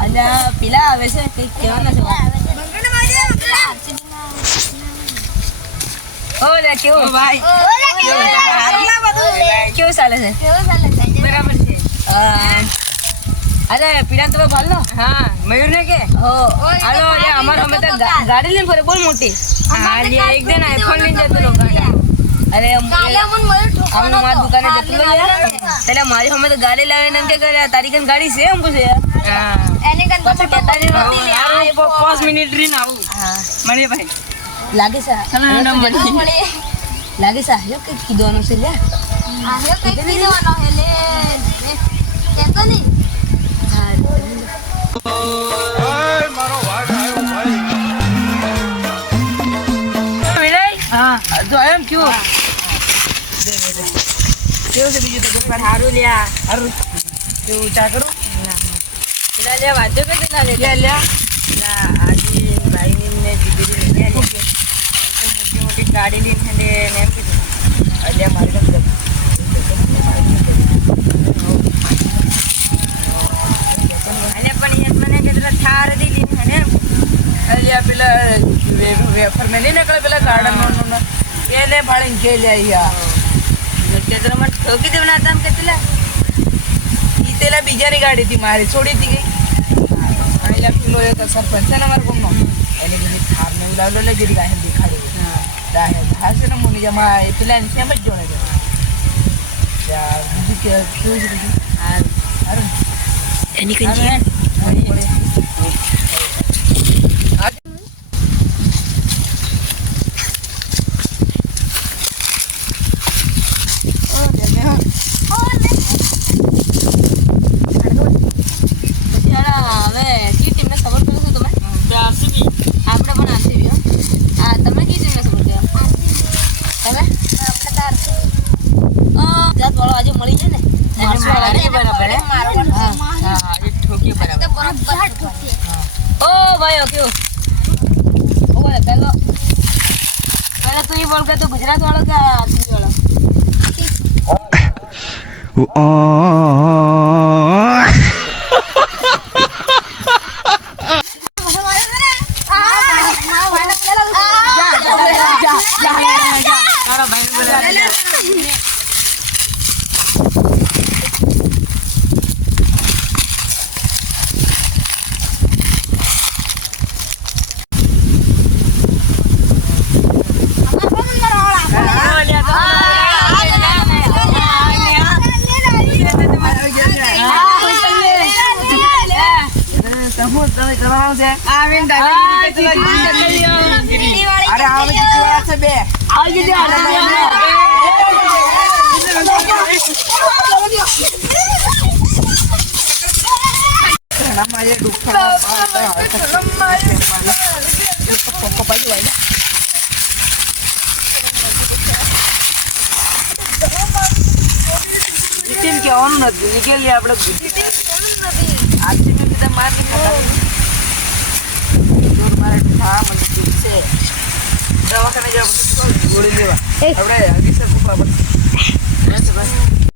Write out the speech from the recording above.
અને પેલા આવે છે કઈ કહેવાના છે ઓલે કેવું ભાઈ કેવું ચાલે છે બરાબર છે અરે પીડા તમે ભાલ લો હા મયુર ને કે હો હાલો અમારો અમે તો ગાડી લઈને ફરે બોલ મોટી હા એક દિન આઈફોન લઈને જતો લો અરે હું મારી દુકાને જતો લો એટલે મારી અમે તો ગાડી લાવીને એમ કે તારી કન ગાડી છે એમ પૂછે હા એને કન પછી કહેતા ને 5 મિનિટ રીન આવું હા મળીએ ભાઈ લાગે છે લાગે છે યો કે કીધવાનું છે લે આ યો કે કીધવાનો હે લે કેતો ની ઓય મારો વાગ આવ્યો ભાઈ વિનય હા જો એમ ક્યું કેવું છે બીજું તો પર હારું લ્યા હારું કેવું ચા કરું પેલા લે વાંચો કે ના લે લે આજી ભાઈ ને દીદી ને મોટી ગાડી લઈને ને એમ કીધું એટલે મારી તો અને પણ એક મને કેટલા થાર દીધી ને એટલે પેલા વેફર મે નહીં નીકળે પેલા ગાર્ડન નો એટલે ભાડે કે લે આયા કેતરા મને ઠોકી દેવના હતા એમ કેટલા ઈ તેલા બીજાની ગાડી હતી મારી છોડી હતી ગઈ આઈલા પેલો એક સરપંચ છે ને મારા ગામનો એને બીજી થાર ને લાવલો લે જેડી ગાડી દેખાડી દાહે હાસે ને મુની જમા એ પેલા સેમ જ જોડે છે યાર બીજી કે જોઈ દીધી અરે એની કંજી तो गुजरात वालों का दिल्ली वाला अरे आवे चुरा से बे आगे जा हमारे दुखड़ा टीम के ऑन નથી નીકળી આપણે આથી મે બધા માર દીધા જોર મારે હા મને છે દવાખાને જવા ગોળી લેવા આપણે હગીસર કપડા બસ